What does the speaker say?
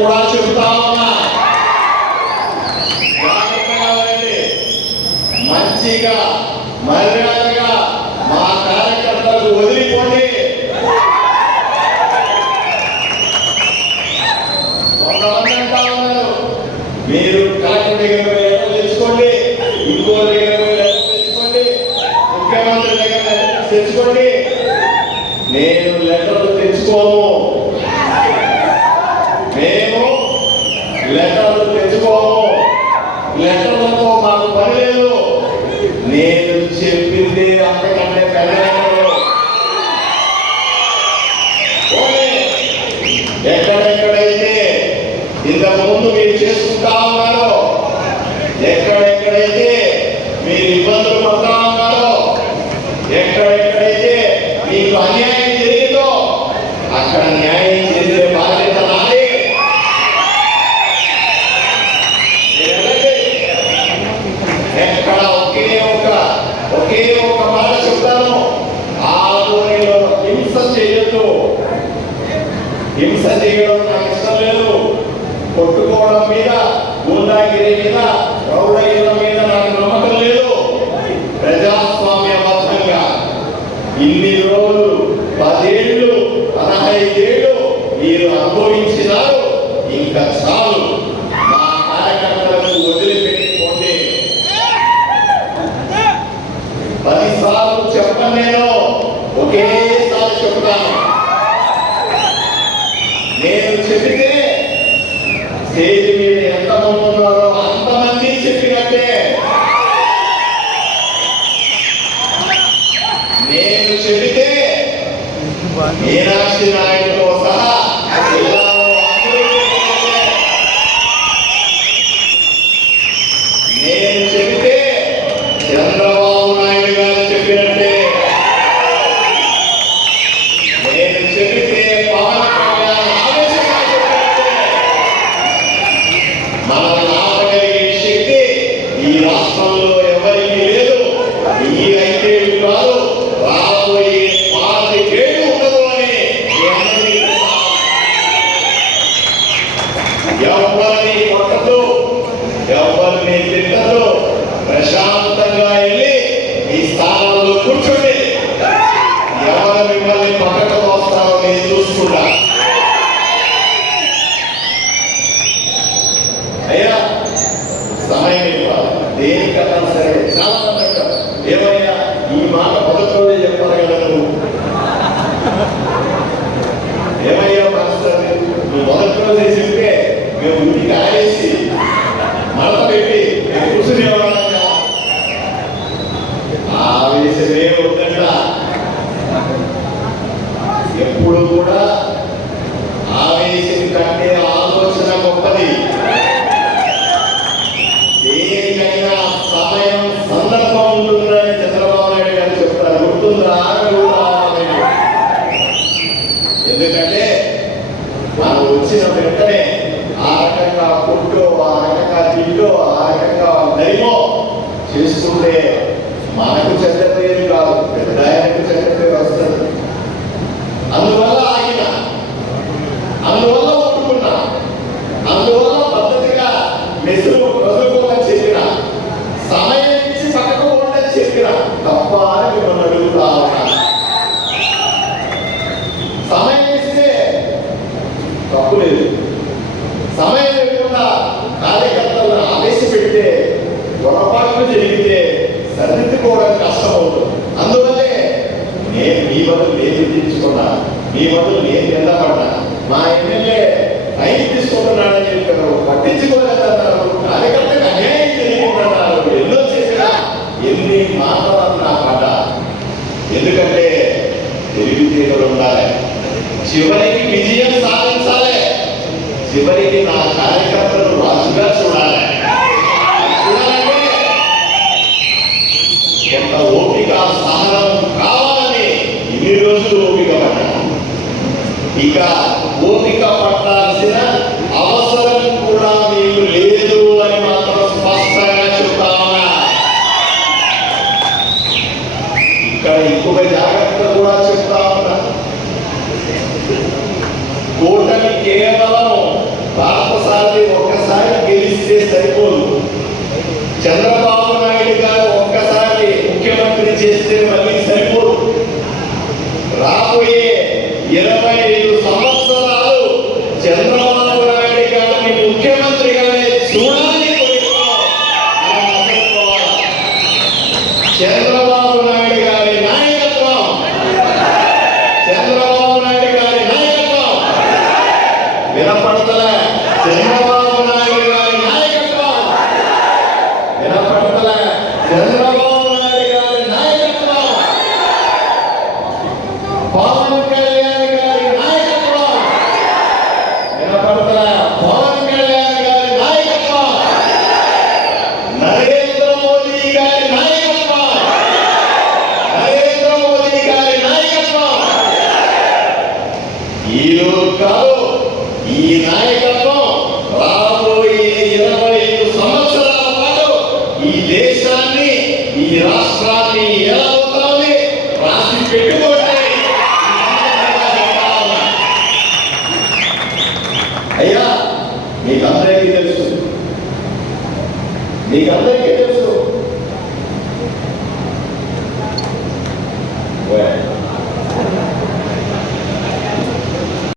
కూడా చెబుతా ఉన్నా. మంచిగా మర్యాదగా మా కార్యకర్తలకు వదిలిపోండి. కొంతమంది అంటా ఉన్నారు మీరు కలెక్టర్ దగ్గర తెచ్చుకోండి ఇంకో దగ్గర తెచ్చుకోండి ముఖ్యమంత్రి దగ్గర తెచ్చుకోండి. నేను లెటర్లు తెచ్చుకోను. మేము లెటర్లు ఇన్ని రోజులు పదేళ్ళు పదహైదేళ్ళు మీరు అనుభవించినారు. ఇంకా చాలు. మా కార్యకర్తలకు వదిలిపెట్టుకోండి పదిసార్లు చెప్పను నేను ఒకేసారి చెప్తాను. నేను చెబితే స్టేజ్ మీద ఎంతమంది అంతమంది చెప్పినట్టే నేను చెబితే మీనాక్షి నాయుడుతో సహా నేను చెబితే చంద్రబాబు నాయుడు గారు చెప్పినట్టే. నేను చెబితే పవన్ కళ్యాణ్ ఆవేశంగా చెప్పినట్టే శక్తి ఈ రాష్ట్రంలో ఎవరికీ లేదు. ఈ ఐదేళ్ళు కాదు. ప్రశాంతంగా వెళ్ళి ఈ స్థానంలో కూర్చోండి ఎవరు మిమ్మల్ని పక్కకు వస్తారో నేను చూసుకుంటా. అయ్యా సమయం ఇవ్వాలి. దేనికన్నా సరే చాలా ఏమైనా నేను నేను విధించుకున్నా మీ బదులు నేను నిలబడ్డా మా ఎమ్మెల్యే టైం తీసుకుంటున్నాడని చెప్పారు. పట్టించుకోలేదన్నారు కార్యకర్తకు అన్యాయం జరిగిందన్నారు ఎన్నో చేసినా ఎన్ని మాటలు నా పడ్డ. ఎందుకంటే తెలివితేటలు ఉండాలి. చివరికి విజయం సాధించాలి. చివరికి నా కార్యకర్తలు రాజుగా చూడాలి. రోజులు ఓపిక ఇక ఓపిక పట్టాల్సిన అవసరం కూడా మీకు లేదు అని మాత్రం స్పష్టంగా చెప్తామా ఇక్కడ ఇంకొక జాగ్రత్త కూడా చెప్తా కూటమి కేవలం పాపసారి ఒకసారి గెలిస్తే సరిపోదు. చంద్రబాబు రాష్ట్రాన్ని ఎలా పోతామని రాసి పెట్టుకోండి. అయ్యా మీకు అందరికీ తెలుసు. మీకు అందరికీ తెలుసు